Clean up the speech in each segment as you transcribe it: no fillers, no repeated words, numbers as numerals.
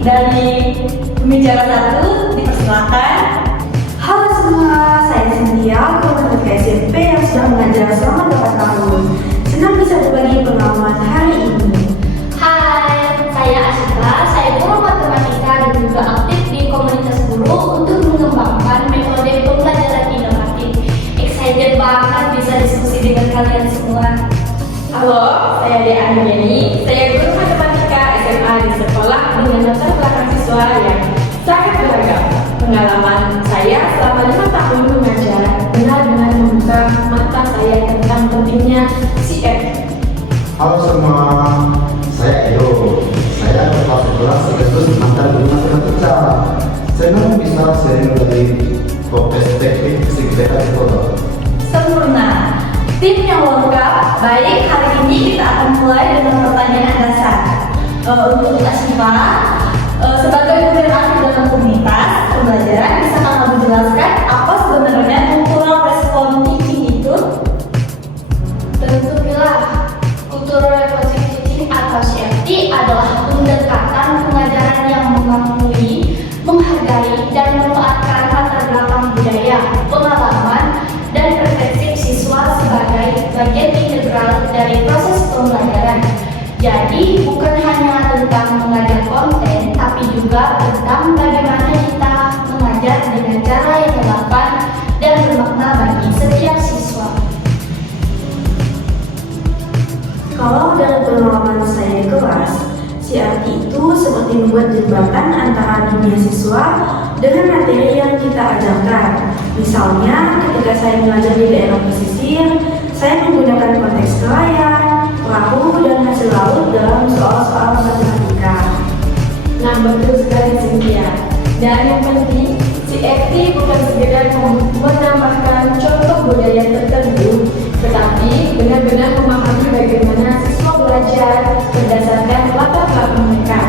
dari pembicara satu, dipersilakan. Halo semua, saya Cynthia, guru SMP yang sudah mengajar selama 8 tahun. Senang bisa berbagi pengalaman hari ini. Hai, saya Ashika, saya guru matematika dan juga aktif di komunitas guru untuk mengembangkan metode pembelajaran inovatif. Excited banget bisa diskusi dengan kalian semua. Halo, saya Dea Anjani. Saya guru matematika SMA di sekolah dengan latar belakang siswa yang sangat beragam. Pengalaman saya selama 5 tahun mengajar benar-benar membuka mata saya tentang pentingnya CF. Halo semua, saya Edo. Saya kepala sekolah sekaligus mantan guru matematika. Senang bisa sharing dari perspektif psikologi sekolah. Sempurna. Tim yang lengkap. Baik, hari ini kita akan mulai dengan pertanyaan dasar. Untuk Ashifa, sebagai guru yang aktif dalam komunitas pembelajaran, bisa kamu jelaskan apa sebenarnya cultural response teaching itu? Tentulah, cultural responsive teaching atau CRT adalah pendekatan pengajaran yang mengakui, menghargai, dan memanfaatkan latar belakang budaya, pengalaman, dan perspektif siswa sebagai bagian integral dari proses pembelajaran. Jadi, bukan hanya tentang mengajar konten, tapi juga tentang bagaimana kita mengajar dengan cara yang relevan dan bermakna bagi setiap siswa. Kalau dari pengalaman saya di kelas, CRT itu seperti membuat jembatan antara dunia siswa dengan materi yang kita ajarkan. Misalnya, ketika saya mengajar di daerah pesisir, saya menggunakan konteks nelayan, perahu, dan hasil laut dalam soal-soal matematika. Nah, betul sekali Cynthia. Dan yang penting, CFT bukan sekedar menambahkan contoh budaya tertentu, tetapi benar-benar memahami bagaimana siswa belajar berdasarkan latar belakang mereka.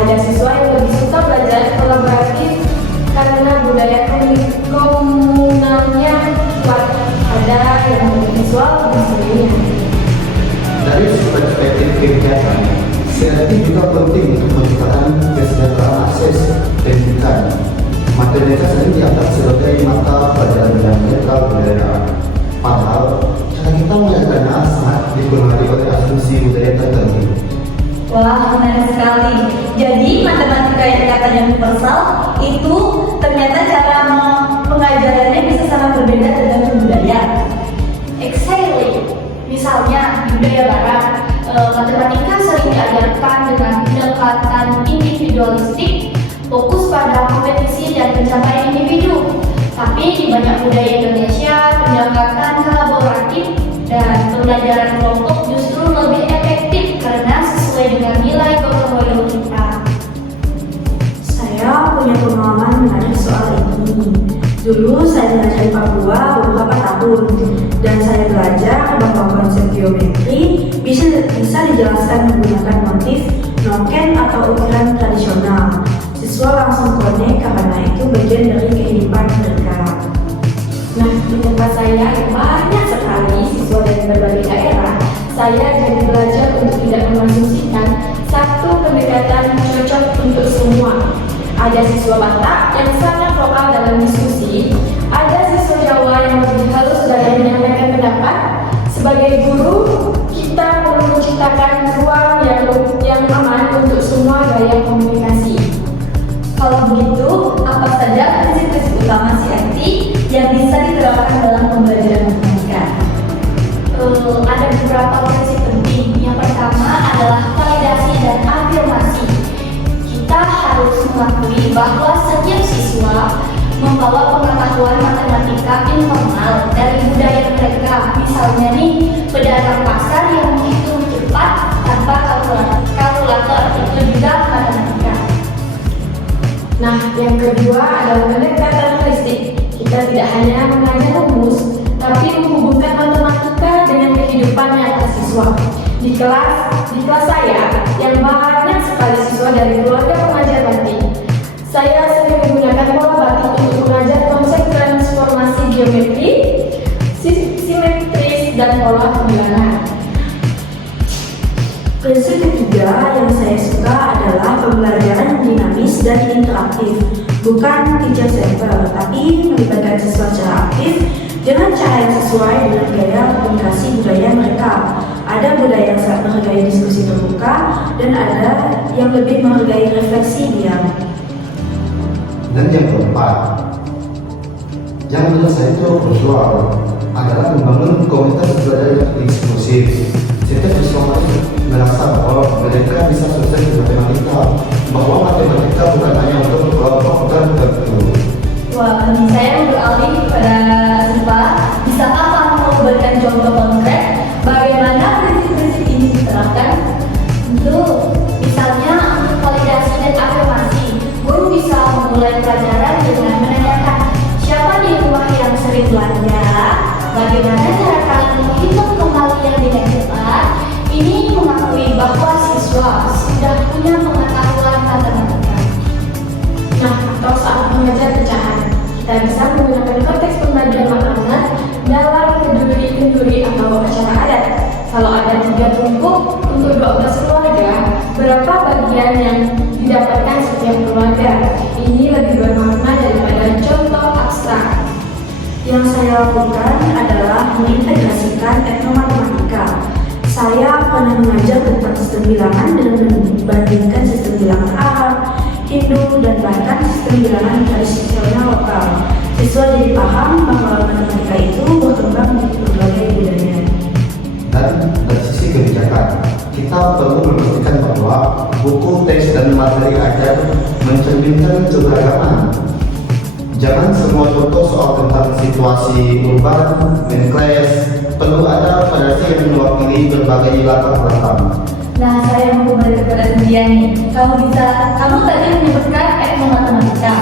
Ada siswa yang lebih suka belajar kolaboratif karena budaya komunalnya kuat. Ada yang lebih visual dan sebagainya. Dari perspektif kegiatan, CRT juga penting untuk menciptakan kesejahteraan akses pendidikan. Matematika sering dianggap sebagai mata pelajaran yang netral budaya. Padahal, cara kita mengajarkannya sangat dipengaruhi oleh asumsi budaya tertentu. Wah, menarik sekali. Jadi, matematika yang katanya universal itu ternyata cara pengajarannya bisa sangat berbeda dengan budaya. Exactly. Misalnya di budaya barat, matematika sering diajarkan dengan pendekatan individualistik, fokus pada kompetisi dan pencapaian individu. Tapi di banyak budaya Indonesia, pendekatan kolaboratif dan pembelajaran kelompok justru lebih efektif karena sesuai dengan nilai gotong royong kita. Saya punya pengalaman menarik soal ini. Dulu saya belajar di Papua beberapa tahun, dan saya belajar bahwa konsep geometri bisa dijelaskan menggunakan motif noken atau ukiran tradisional. Siswa langsung konek karena itu bagian dari kehidupan mereka. Nah, di tempat saya banyak sekali siswa dari berbagai daerah. Saya jadi belajar untuk tidak mengasumsikan satu pendekatan cocok untuk semua. Ada siswa Batak yang sangat vokal dalam diskusi, ada siswa Jawa yang lebih halus dalam menyampaikan pendapat. Sebagai guru, kita perlu menciptakan ruang yang aman untuk semua gaya komunikasi. Kalau begitu, apa saja prinsip-prinsip utama CRT yang bisa diterapkan dalam pembelajaran matematika? Ada beberapa prinsip penting. Yang pertama adalah validasi dan afirmasi. Kita harus mengakui bahwa setiap siswa membawa pengetahuan matematika informal dari budaya mereka. Misalnya nih, pedagang pasar yang menghitung cepat tanpa kalkulator itu juga matematika. Nah, yang kedua adalah pendekatan holistik. Kita tidak hanya mengajar rumus, tapi menghubungkan matematika dengan kehidupan nyata siswa. Di kelas saya, yang banyak sekali siswa dari keluarga pengajar batik, saya sering menggunakan pola batik untuk mengajar konsep transformasi geometri, simetris, dan pola pembilangan. Prinsip ketiga yang saya suka adalah pembelajaran dinamis. interaktif, bukan teacher center, tapi melibatkan siswa secara aktif dengan cara yang sesuai dengan gaya komunikasi budaya mereka. Ada budaya yang sangat menghargai diskusi terbuka dan ada yang lebih menghargai refleksi diam. Dan yang keempat, yang menurut saya itu krusial adalah membangun komunitas belajar yang inklusif. Setiap siswa merasa bahwa mereka bisa sukses di matematika, bahwa matematika bukan hanya untuk kelompok tertentu. Wah, saya beralih kepada Siva. Bisakah kamu memberikan contoh konkret bagaimana prinsip-prinsip ini diterapkan? Tentu, misalnya untuk validasi dan afirmasi, guru bisa memulai pelajaran dengan menanyakan siapa di rumah yang sering belanja, bagaimana cara kalian menghitung kembali yang dengan cepat. Ini mengakui bahwa siswa sudah punya pengetahuan matematika. Nah, atau saat mengajar pecahan, kita bisa menggunakan konteks pembagian makanan dalam kenduri atau acara adat. Kalau ada 3 tumpuk untuk 12 keluarga, berapa bagian yang didapatkan setiap keluarga? Ini lebih bermakna daripada contoh abstrak. Yang saya lakukan adalah mengintegrasikan etnomatematika. Saya pernah mengajar tentang sistem bilangan dan membandingkan sistem bilangan Arab, Hindu, dan bahkan sistem bilangan tradisional lokal. Siswa jadi paham bahwa matematika itu berkembang di berbagai budaya. Dan dari sisi kebijakan, kita perlu memastikan bahwa buku, teks, dan materi ajar mencerminkan keberagaman. Jangan semua contoh soal tentang situasi urban dan kelas, perlu ada variasi yang mewakili berbagai latar belakang. Nah, saya mau kembali kepada Cynthia nih. Kamu tadi menyebutkan etnomatematika.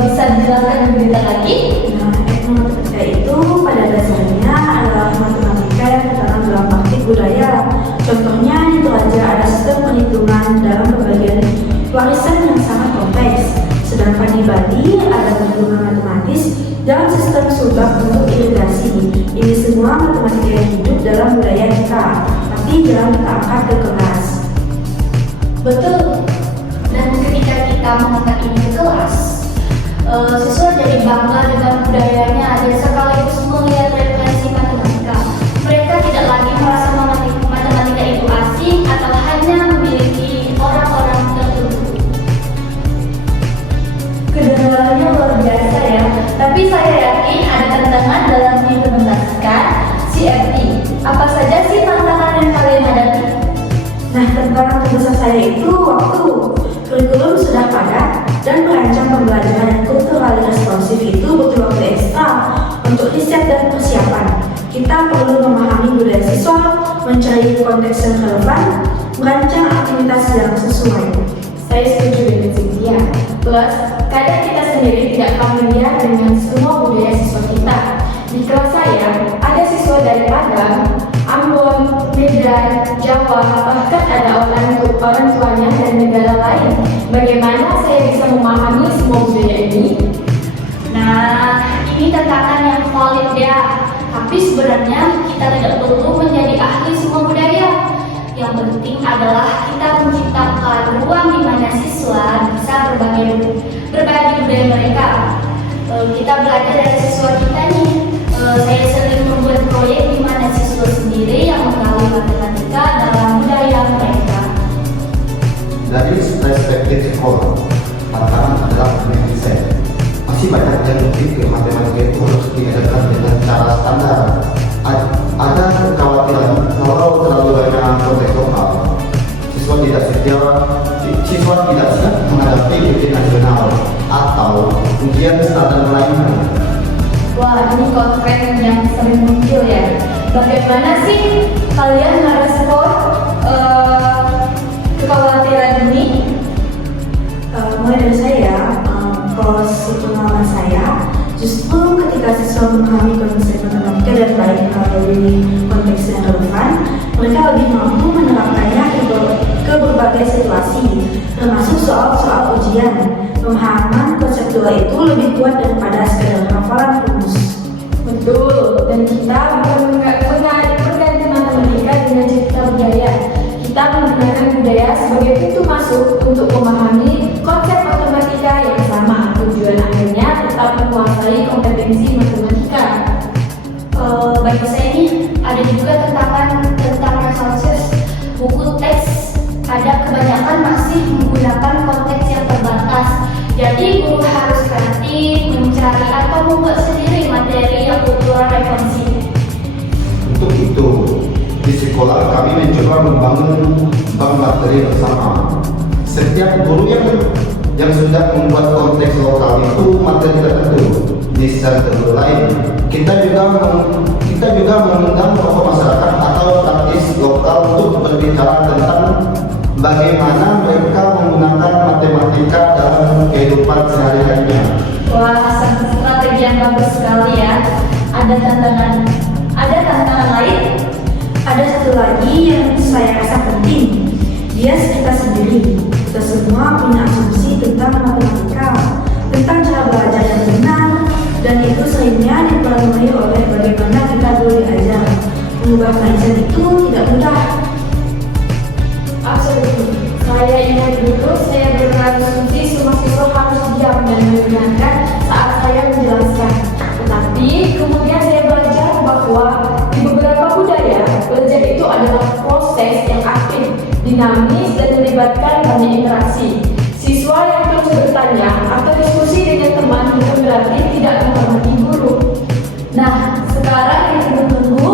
Bisa dijelaskan lebih detail lagi? Nah, etnomatematika itu pada dasarnya adalah matematika yang tertanam dalam praktik budaya. Contohnya di Toraja ada sistem perhitungan dalam pembagian warisan yang sangat kompleks. Sedangkan di Bali ada perhitungan matematis dalam sistem subak untuk irigasi. Ini semua matematika yang hidup dalam budaya kita, tapi jarang kita angkat ke kelas. Betul. Dan ketika kita mengangkat ini ke kelas, siswa jadi bangga dengan budayanya dan sekaligus melihat referensi matematika. Mereka tidak lagi merasa matematika itu asing atau hanya memiliki orang-orang tertentu. Kedengarannya luar biasa ya. Tapi saya yakin ada tantangan dalam mengimplementasikan CFT. Apa saja sih tantangan yang kalian hadapi? Nah, tantangan terbesar saya itu waktu. Kurikulum sudah padat dan merancang pembelajaran yang kultural responsif itu butuh waktu ekstra untuk riset dan persiapan. Kita perlu memahami budaya siswa, mencari konteks yang relevan, merancang aktivitas yang sesuai. Saya setuju dengan Cynthia. Plus, kadang kita sendiri tidak familiar dengan semua budaya siswa kita. Di kelas saya, ada siswa dari Padang, Ambon, Medan, Jawa, bahkan ada orang tuanya dari negara lain. Bagaimana saya bisa memahami semua budaya ini? Nah, ini tantangan yang valid ya. Tapi sebenarnya kita tidak perlu menjadi ahli semua budaya. Yang penting adalah kita menciptakan ruang di mana siswa bisa berbagi budaya mereka. Kita belajar dari siswa kita nih. Saya sering membuat proyek di mana siswa sendiri yang menggali matematika dalam budaya mereka. Dari perspektif sekolah, tantangan adalah riset. Masih banyak yang berpikir matematika itu harus diajarkan dengan cara standar. Ada kekhawatiran kalau terlalu banyak konteks lokal, siswa tidak siap menghadapi ujian nasional atau ujian standar lainnya. Wah, ini konkret yang sering muncul ya. Bagaimana sih kalian merespon kekhawatiran ini? Mulai dari saya, kalau pengalaman saya, justru ketika siswa memahami konsep matematika dan baik melalui konteks yang relevan, mereka lebih mampu menerapkannya ke berbagai situasi, termasuk soal-soal ujian. Pemahaman konseptual itu lebih kuat daripada sekadar hafalan rumus. Betul, dan kita bukan mengganti matematika dengan cerita budaya. Kita menggunakan budaya sebagai pintu masuk untuk memahami konsep matematika Di sekolah kami mencoba membangun bank materi bersama. Setiap guru yang sudah membuat konteks lokal itu materi tertentu. Di satu lain, kita juga mengundang tokoh masyarakat atau praktis lokal untuk berbicara tentang bagaimana mereka menggunakan matematika dalam kehidupan sehari-harinya. Wah, strategi yang bagus sekali ya. Ada tantangan lain? Ada satu lagi yang saya rasa penting. Dia kita sendiri. Kita semua punya asumsi tentang matematika, tentang cara belajar yang benar, dan itu seringnya dipengaruhi oleh bagaimana kita dulu diajar. Mengubah mindset itu tidak mudah. Absolutely. Saya ingat dulu saya berasumsi semua siswa harus diam dan mendengarkan saat saya menjelaskan. Tetapi kemudian saya belajar bahwa di beberapa budaya, belajar itu adalah proses yang aktif, dinamis, dan melibatkan banyak interaksi. Siswa yang terus bertanya atau diskusi dengan teman bukan berarti tidak menghormati guru. Nah, sekarang kita tunggu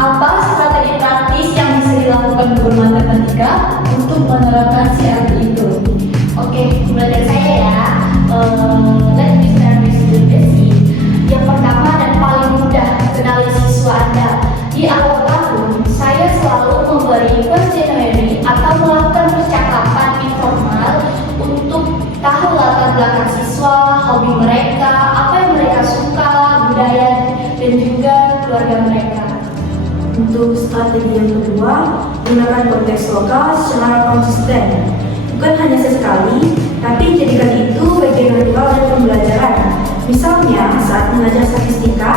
apa strategi praktis yang bisa dilakukan guru matematika untuk menerapkan CRT itu. Oke, mulai dari saya ya. Let me start with the basic. Yang pertama dan paling mudah, kenali siswa Anda. Di awal tahun, saya selalu memberi questionnaire atau melakukan percakapan informal untuk tahu latar belakang siswa, hobi mereka, apa yang mereka suka, budaya, dan juga keluarga mereka. Untuk strategi yang kedua, gunakan konteks lokal secara konsisten. Bukan hanya sesekali, tapi jadikan itu bagian ritual dan pembelajaran. Misalnya, saat mengajar statistika,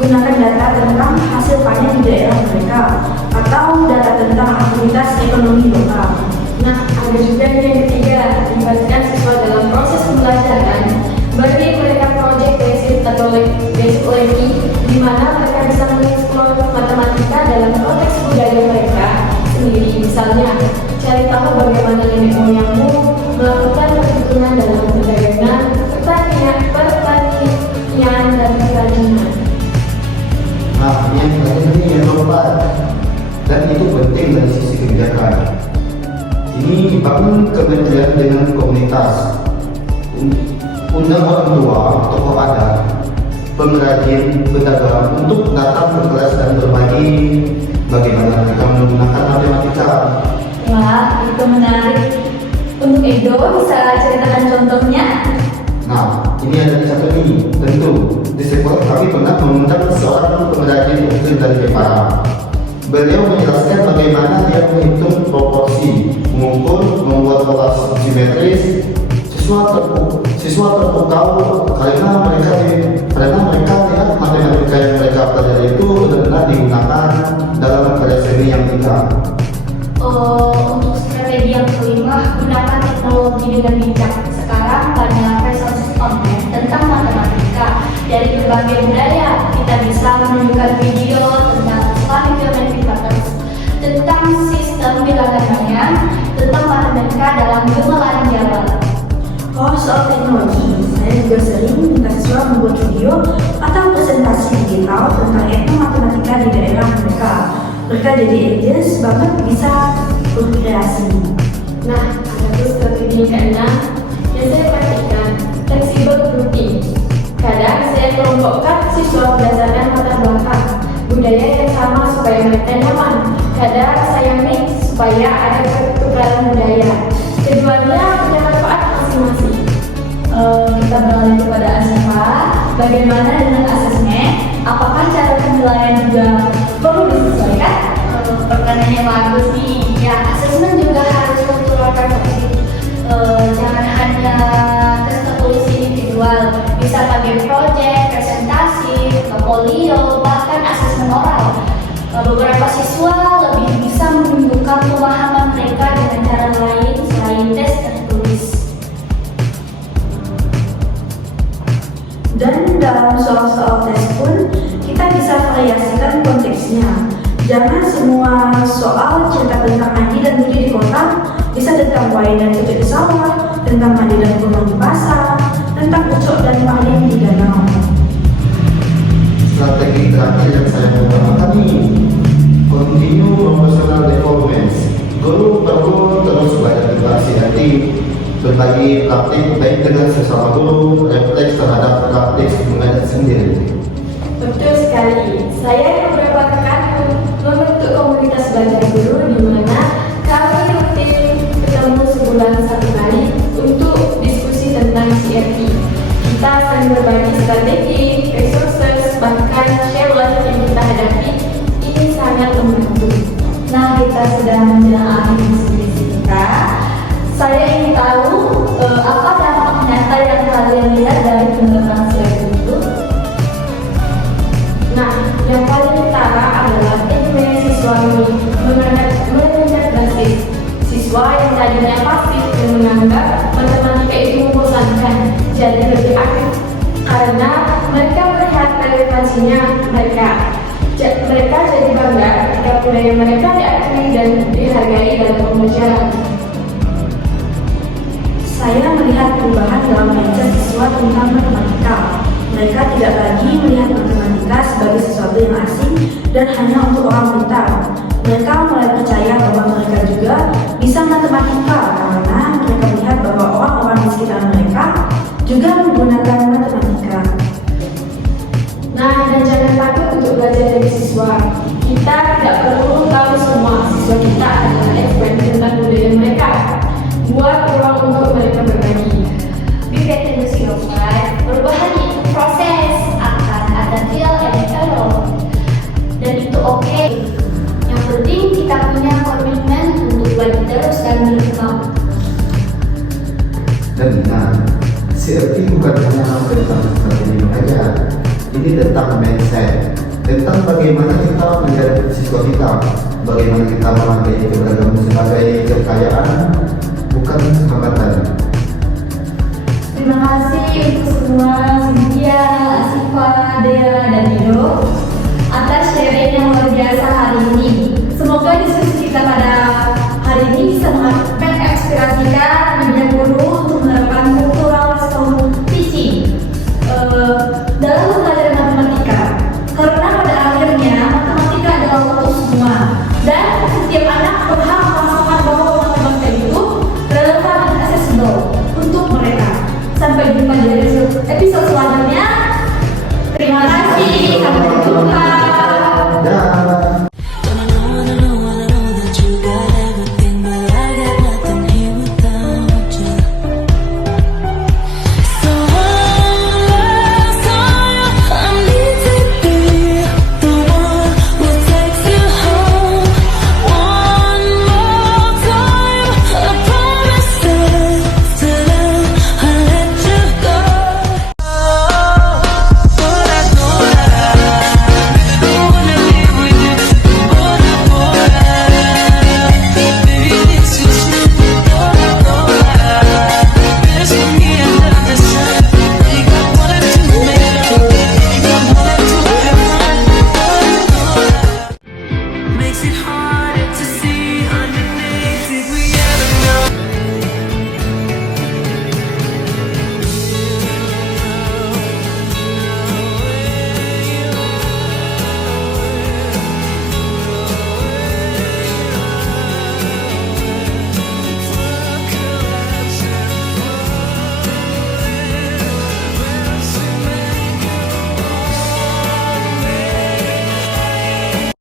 gunakan data tentang hasil panen di daerah mereka, atau data tentang aktivitas ekonomi lokal. Nah, ada juga yang ketiga, libatkan siswa dalam proses pembelajaran. Beri mereka project basic atau basic learning, di mana mereka bisa mengeksplor matematika dalam konteks budaya mereka sendiri. Misalnya, cari tahu bagaimana nenek moyangmu melakukan perhitungan dalam perdagangan, pertanian, dan kerajinan. Nah, yang terakhir ini yang keempat, dan itu penting dari sisi kebijakan. Ini bangun kementerian dengan komunitas, undang orang tua, tokoh adat, pengrajin, pedagang untuk datang ke kelas dan berbagi bagaimana mereka menggunakan matematika. Wah, itu menarik. Untuk Edo, bisa ceritakan contohnya? Nah, ini ada satu ini, tentu di sekolah kami pernah mengundang seorang pengrajin ukiran dari Jepara. Beliau menjelaskan bagaimana dia menghitung proporsi, mengukur, membuat pola simetris. Siswa terpukau karena mereka lihat matematika yang mereka pelajari itu benar-benar digunakan dalam karya seni yang indah. Untuk strategi yang kelima, gunakan teknologi dengan bijak. Sekarang banyak resources online tentang matematika dari berbagai budaya. Kita bisa menunjukkan video tentang Islamic Geometry Patterns, tentang sistem bilangan maya, tentang matematika dalam gemelan Jawa. Kalau soal teknologi, saya juga sering minta siswa membuat video atau presentasi digital tentang etnomatematika di daerah mereka. Mereka jadi agents banget bisa berkreasi. Nah, ada tuh strategi yang keenam yang saya perhatikan, fleksibel grouping. Kadang saya kelompokkan siswa berdasarkan latar belakang budaya yang sama supaya mereka nyaman. Kadang saya mix supaya ada pertukaran budaya. Keduanya punya manfaat masing-masing. Kita beralih kepada Asifa. Bagaimana dengan asesmen? Apakah cara penilaian juga perlu disesuaikan? Pertanyaannya bagus nih. Ya, asesmen juga harus mengeluarkan jangan hanya tes tertulis individual, bisa pakai project, presentasi, portfolio, bahkan asesmen oral. Beberapa siswa lebih bisa menunjukkan pemahaman mereka dengan cara lain selain tes tertulis. Dan dalam soal-soal tes pun, kita bisa variasikan konteksnya. Jangan semua soal cerita tentang Andi dan Budi di kota, bisa tentang Wai dan Tutup di sawah, tentang Mandi dan Kurma di pasar, tentang Ucok dan Paling di danau. Strategi terakhir yang saya mau tambahkan ini, continue professional development. Guru perlu terus beradaptasi hati, berbagi praktik baik dengan sesama guru, refleks terhadap praktik mengajar sendiri. Betul sekali. Saya beberapa kali membentuk komunitas belajar guru di mana kami rutin ketemu sebulan satu kali untuk diskusi tentang CRT. Kita saling berbagi strategi, resources, bahkan share life yang kita hadapi. Ini sangat membantu. Nah, kita sudah menjelang akhir diskusi kita. Saya ingin tahu apa dampak nyata yang kalian lihat dari penerapan CRT itu. Nah, yang paling utara adalah efek siswa meningkat drastis. Siswa yang tadinya pasif dan menganggap matematika itu membosankan, jadi lebih aktif karena mereka melihat relevansinya mereka. Mereka jadi bangga ketika budaya mereka diakui dan dihargai dalam pembelajaran. Saya melihat perubahan dalam mindset siswa tentang matematika. Mereka tidak lagi melihat matematika sebagai sesuatu yang asing dan hanya untuk orang pintar. Mereka mulai percaya bahwa mereka juga bisa matematika karena mereka melihat bahwa orang-orang di sekitar mereka juga menggunakan matematika. Nah, dan jangan takut untuk belajar dari siswa. Kita tidak perlu tahu semua. Siswa kita adalah expert tentang budaya mereka. Buat ruang untuk mereka berbagi. Be back in the sea of life. Perubahan itu proses, akan ada trial and error. Dan itu oke. Yang penting kita punya komitmen untuk belajar terus dan berkembang. Dan CRT bukan hanya tentang strategi mengajar, ini tentang mindset, tentang bagaimana kita menjadi siswa kita, bagaimana kita memakai keberagaman sebagai kekayaan, bukan hambatan.